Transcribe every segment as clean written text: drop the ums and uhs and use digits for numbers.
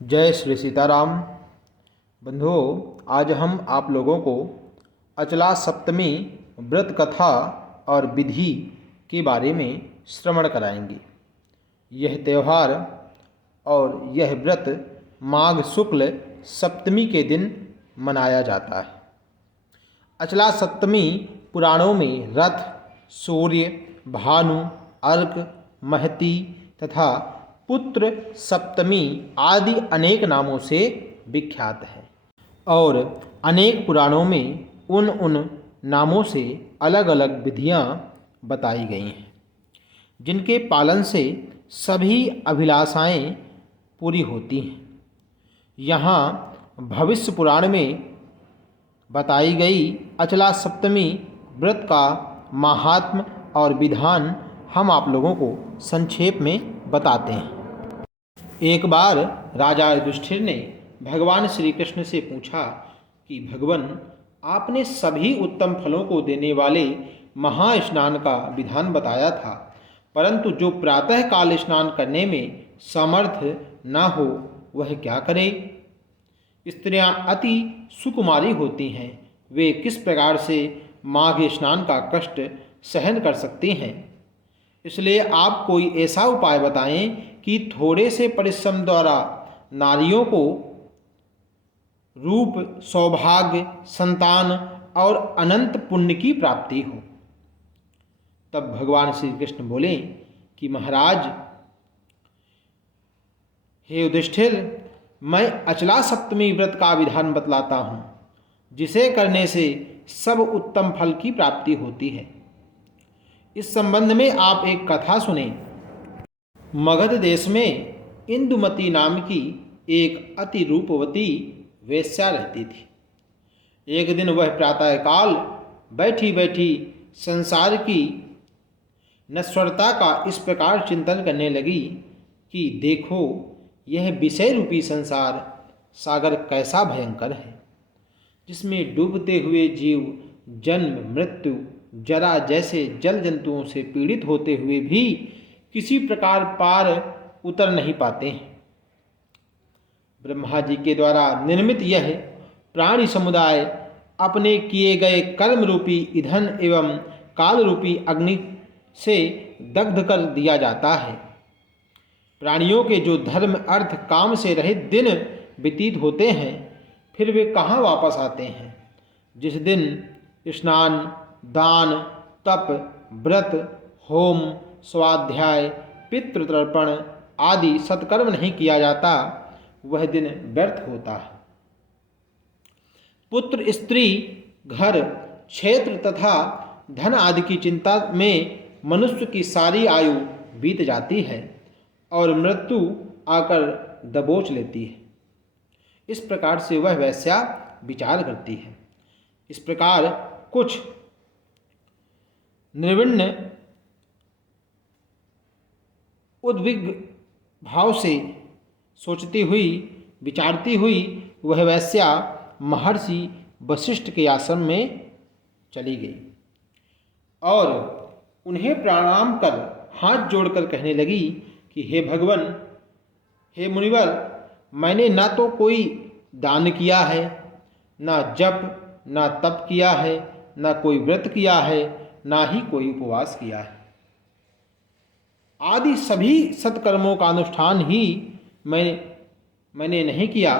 जय श्री सीताराम। बंधुओं, आज हम आप लोगों को अचला सप्तमी व्रत कथा और विधि के बारे में श्रवण कराएंगे। यह त्यौहार और यह व्रत माघ शुक्ल सप्तमी के दिन मनाया जाता है। अचला सप्तमी पुराणों में रथ, सूर्य, भानु, अर्क, महती तथा पुत्र सप्तमी आदि अनेक नामों से विख्यात है और अनेक पुराणों में उन नामों से अलग अलग विधियां बताई गई हैं, जिनके पालन से सभी अभिलाषाएं पूरी होती हैं। यहाँ भविष्य पुराण में बताई गई अचला सप्तमी व्रत का महात्म्य और विधान हम आप लोगों को संक्षेप में बताते हैं। एक बार राजा युधिष्ठिर ने भगवान श्री कृष्ण से पूछा कि भगवान, आपने सभी उत्तम फलों को देने वाले महास्नान का विधान बताया था, परंतु जो प्रातःकाल स्नान करने में समर्थ न हो वह क्या करे? स्त्रियां अति सुकुमारी होती हैं, वे किस प्रकार से माघ स्नान का कष्ट सहन कर सकती हैं? इसलिए आप कोई ऐसा उपाय बताएं कि थोड़े से परिश्रम द्वारा नारियों को रूप, सौभाग्य, संतान और अनंत पुण्य की प्राप्ति हो। तब भगवान श्री कृष्ण बोले कि महाराज, हे युधिष्ठिर, मैं अचला सप्तमी व्रत का विधान बतलाता हूँ, जिसे करने से सब उत्तम फल की प्राप्ति होती है। इस संबंध में आप एक कथा सुने। मगध देश में इंदुमती नाम की एक अति रूपवती वेश्या रहती थी। एक दिन वह प्रातःकाल बैठी बैठी संसार की नश्वरता का इस प्रकार चिंतन करने लगी कि देखो, यह विषय रूपी संसार सागर कैसा भयंकर है, जिसमें डूबते हुए जीव जन्म, मृत्यु, जरा जैसे जल जंतुओं से पीड़ित होते हुए भी किसी प्रकार पार उतर नहीं पाते हैं। ब्रह्मा जी के द्वारा निर्मित यह प्राणी समुदाय अपने किए गए कर्म रूपी ईंधन एवं काल रूपी अग्नि से दग्ध कर दिया जाता है। प्राणियों के जो धर्म, अर्थ, काम से रहित दिन व्यतीत होते हैं, फिर वे कहाँ वापस आते हैं? जिस दिन स्नान, दान, तप, व्रत, होम, स्वाध्याय, पितृतर्पण आदि सत्कर्म नहीं किया जाता, वह दिन व्यर्थ होता है। पुत्र, स्त्री, घर, क्षेत्र तथा धन आदि की चिंता में मनुष्य की सारी आयु बीत जाती है और मृत्यु आकर दबोच लेती है। इस प्रकार से वह वैश्या विचार करती है। इस प्रकार कुछ निर्विण्ण उद्विग्न भाव से सोचती हुई, विचारती हुई वह वैश्या महर्षि वशिष्ठ के आश्रम में चली गई और उन्हें प्रणाम कर हाथ जोड़कर कहने लगी कि हे भगवान, हे मुनिवर, मैंने ना तो कोई दान किया है, ना जप, ना तप किया है, ना कोई व्रत किया है, ना ही कोई उपवास किया है। आदि सभी सत्कर्मों का अनुष्ठान ही मैंने नहीं किया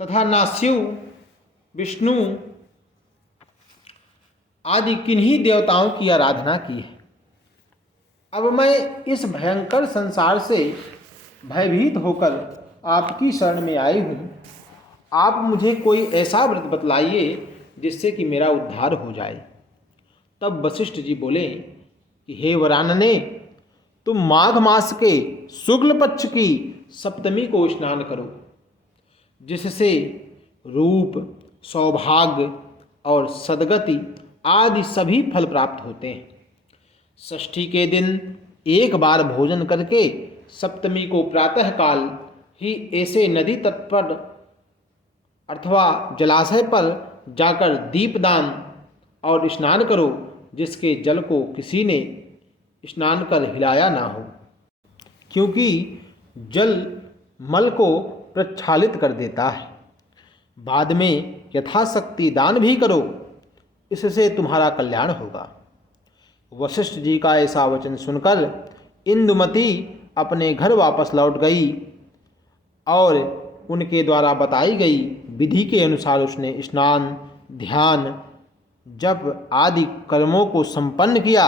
तथा ना शिव, विष्णु आदि किन्हीं देवताओं की आराधना की है। अब मैं इस भयंकर संसार से भयभीत होकर आपकी शरण में आई हूँ। आप मुझे कोई ऐसा व्रत बतलाइए जिससे कि मेरा उद्धार हो जाए। तब वशिष्ठ जी बोले कि हे वरानने, तुम माघ मास के शुक्ल पक्ष की सप्तमी को स्नान करो, जिससे रूप, सौभाग्य और सद्गति आदि सभी फल प्राप्त होते हैं। षष्ठी के दिन एक बार भोजन करके सप्तमी को प्रातःकाल ही ऐसे नदी तट पर अथवा जलाशय पर जाकर दीपदान और स्नान करो, जिसके जल को किसी ने स्नान कर हिलाया ना हो, क्योंकि जल मल को प्रक्षालित कर देता है। बाद में यथाशक्ति दान भी करो, इससे तुम्हारा कल्याण होगा। वशिष्ठ जी का ऐसा वचन सुनकर इंदुमती अपने घर वापस लौट गई और उनके द्वारा बताई गई विधि के अनुसार उसने स्नान, ध्यान, जप आदि कर्मों को संपन्न किया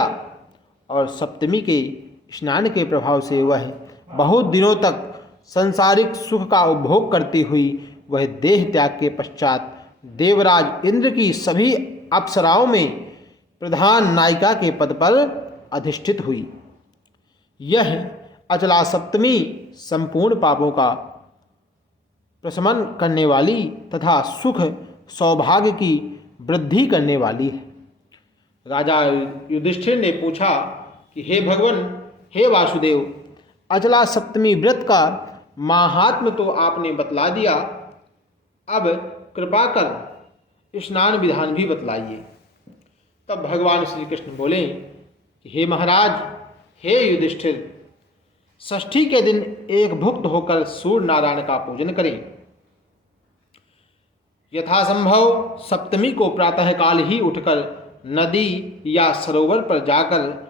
और सप्तमी के स्नान के प्रभाव से वह बहुत दिनों तक सांसारिक सुख का उपभोग करती हुई वह देह त्याग के पश्चात देवराज इंद्र की सभी अप्सराओं में प्रधान नायिका के पद पर अधिष्ठित हुई। यह अचला सप्तमी संपूर्ण पापों का प्रशमन करने वाली तथा सुख सौभाग्य की वृद्धि करने वाली है। राजा युधिष्ठिर ने पूछा कि हे भगवान, हे वासुदेव, अचला सप्तमी व्रत का माहात्म्य तो आपने बतला दिया, अब कृपा कर स्नान विधान भी बतलाइए। तब भगवान श्री कृष्ण बोले कि हे महाराज, हे युधिष्ठिर, षष्ठी के दिन एक भुक्त होकर सूर्य नारायण का पूजन करें। यथासंभव सप्तमी को प्रातःकाल ही उठकर नदी या सरोवर पर जाकर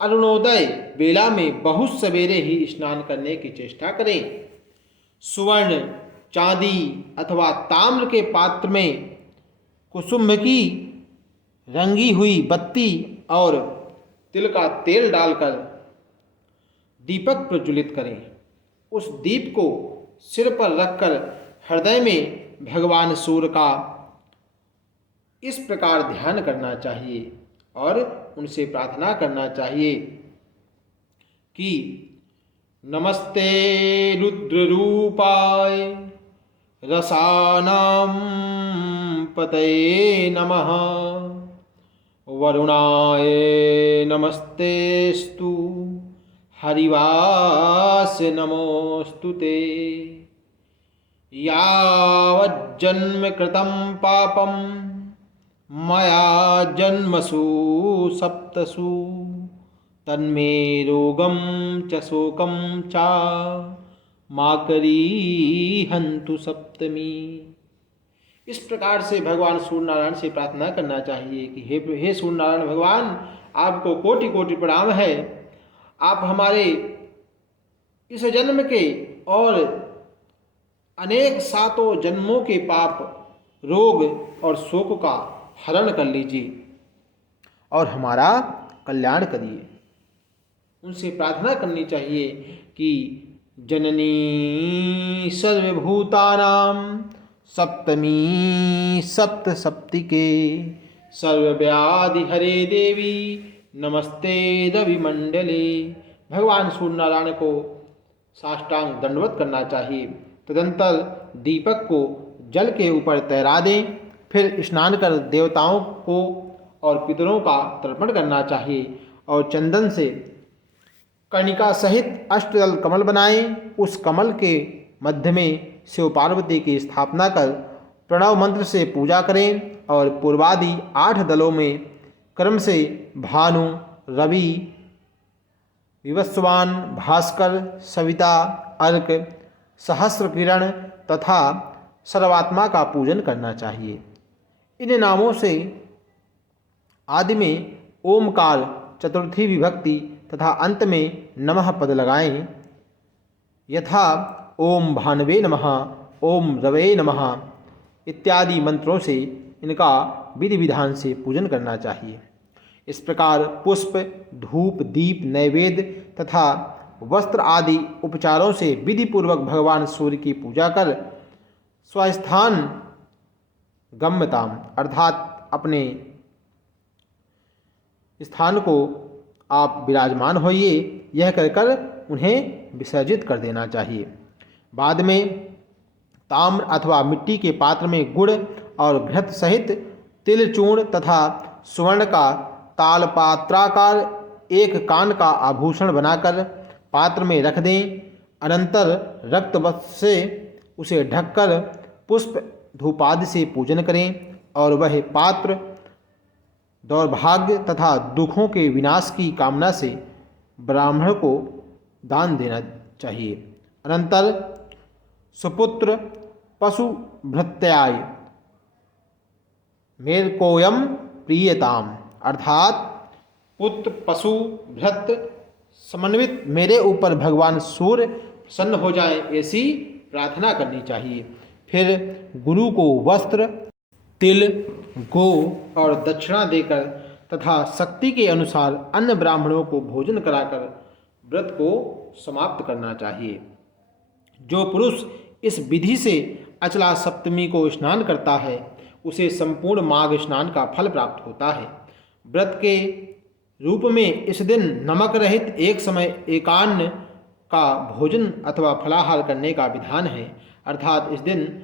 अरुणोदय बेला में बहुत सवेरे ही स्नान करने की चेष्टा करें। सुवर्ण, चांदी अथवा ताम्र के पात्र में कुसुम की रंगी हुई बत्ती और तिल का तेल डालकर दीपक प्रज्वलित करें। उस दीप को सिर पर रखकर हृदय में भगवान सूर्य का इस प्रकार ध्यान करना चाहिए और उनसे प्रार्थना करना चाहिए कि नमस्ते रुद्र रूपाय रसानां पतये नमः, वरुणाय नमस्तेस्तु, हरिवास नमोस्तुते। यावज्जन्म कृतं पापं मया जन्मसु सप्तसु, तन्मे रोगं च शोकं च माकरीहन्तु सप्तमी। इस प्रकार से भगवान सूर्य नारायण से प्रार्थना करना चाहिए कि हे सूर्य नारायण भगवान, आपको कोटि कोटि प्रणाम है। आप हमारे इस जन्म के और अनेक सातों जन्मों के पाप, रोग और शोक का हरण कर लीजिए और हमारा कल्याण करिए। उनसे प्रार्थना करनी चाहिए कि जननी सर्वभूतानां सप्तमी सप्त सप्तिके, सर्वव्याधि हरे देवी नमस्ते रवि मंडले। भगवान सूर्य नारायण को साष्टांग दंडवत करना चाहिए। तदंतर दीपक को जल के ऊपर तैरा दें, फिर स्नान कर देवताओं को और पितरों का तर्पण करना चाहिए और चंदन से कर्णिका सहित अष्टदल कमल बनाएं। उस कमल के मध्य में शिव पार्वती की स्थापना कर प्रणव मंत्र से पूजा करें और पूर्वादि 8 दलों में क्रम से भानु, रवि, विवस्वान, भास्कर, सविता, अर्क, सहस्र किरण तथा सर्वात्मा का पूजन करना चाहिए। इन नामों से आदि में ओमकार, चतुर्थी विभक्ति तथा अंत में नमः पद लगाएं। यथा ओम भानवे नमः, ओम रवे नमः इत्यादि मंत्रों से इनका विधि विधान से पूजन करना चाहिए। इस प्रकार पुष्प, धूप, दीप, नैवेद्य तथा वस्त्र आदि उपचारों से विधि पूर्वक भगवान सूर्य की पूजा कर स्वस्थान गम्यताम अर्थात अपने स्थान को आप विराजमान होइए, यह कहकर उन्हें विसर्जित कर देना चाहिए। बाद में ताम्र अथवा मिट्टी के पात्र में गुड़ और घृत सहित तिल चूर्ण तथा स्वर्ण का तालपात्राकार एक कान का आभूषण बनाकर पात्र में रख दें। अनंतर रक्तवस्त्र से उसे ढककर पुष्प धूपादि से पूजन करें और वह पात्र दौर्भाग्य तथा दुखों के विनाश की कामना से ब्राह्मण को दान देना चाहिए। अनंतर सुपुत्र पशुभृत्याय मेरकोयम प्रीयताम, अर्थात पुत्र पशु भृत समन्वित मेरे ऊपर भगवान सूर्य प्रसन्न हो जाए, ऐसी प्रार्थना करनी चाहिए। फिर गुरु को वस्त्र, तिल, गो और दक्षिणा देकर तथा शक्ति के अनुसार अन्य ब्राह्मणों को भोजन कराकर व्रत को समाप्त करना चाहिए। जो पुरुष इस विधि से अचला सप्तमी को स्नान करता है उसे संपूर्ण माघ स्नान का फल प्राप्त होता है। व्रत के रूप में इस दिन नमक रहित एक समय एकान्न का भोजन अथवा फलाहार करने का विधान है, अर्थात इस दिन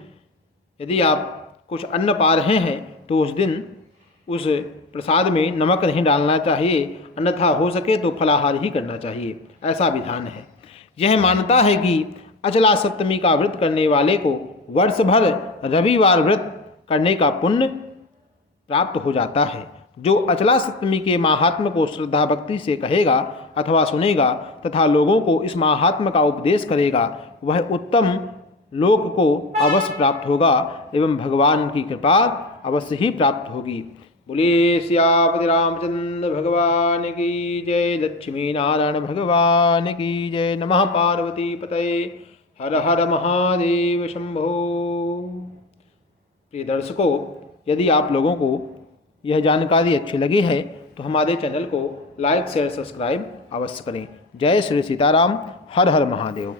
यदि आप कुछ अन्न पा रहे हैं तो उस दिन उस प्रसाद में नमक नहीं डालना चाहिए, अन्यथा हो सके तो फलाहार ही करना चाहिए, ऐसा विधान है। यह मान्यता है कि अचला सप्तमी का व्रत करने वाले को वर्ष भर रविवार व्रत करने का पुण्य प्राप्त हो जाता है। जो अचला सप्तमी के महात्म्य को श्रद्धा भक्ति से कहेगा अथवा सुनेगा तथा लोगों को इस महात्म्य का उपदेश करेगा, वह उत्तम लोक को अवश्य प्राप्त होगा एवं भगवान की कृपा अवश्य ही प्राप्त होगी। बोले सियापति रामचंद्र भगवान की जय, लक्ष्मी नारायण भगवान की जय। नमः पार्वती पतये, हर हर महादेव शंभो। प्रिय दर्शकों, यदि आप लोगों को यह जानकारी अच्छी लगी है तो हमारे चैनल को लाइक शेयर सब्सक्राइब अवश्य करें। जय श्री सीताराम, हर हर महादेव।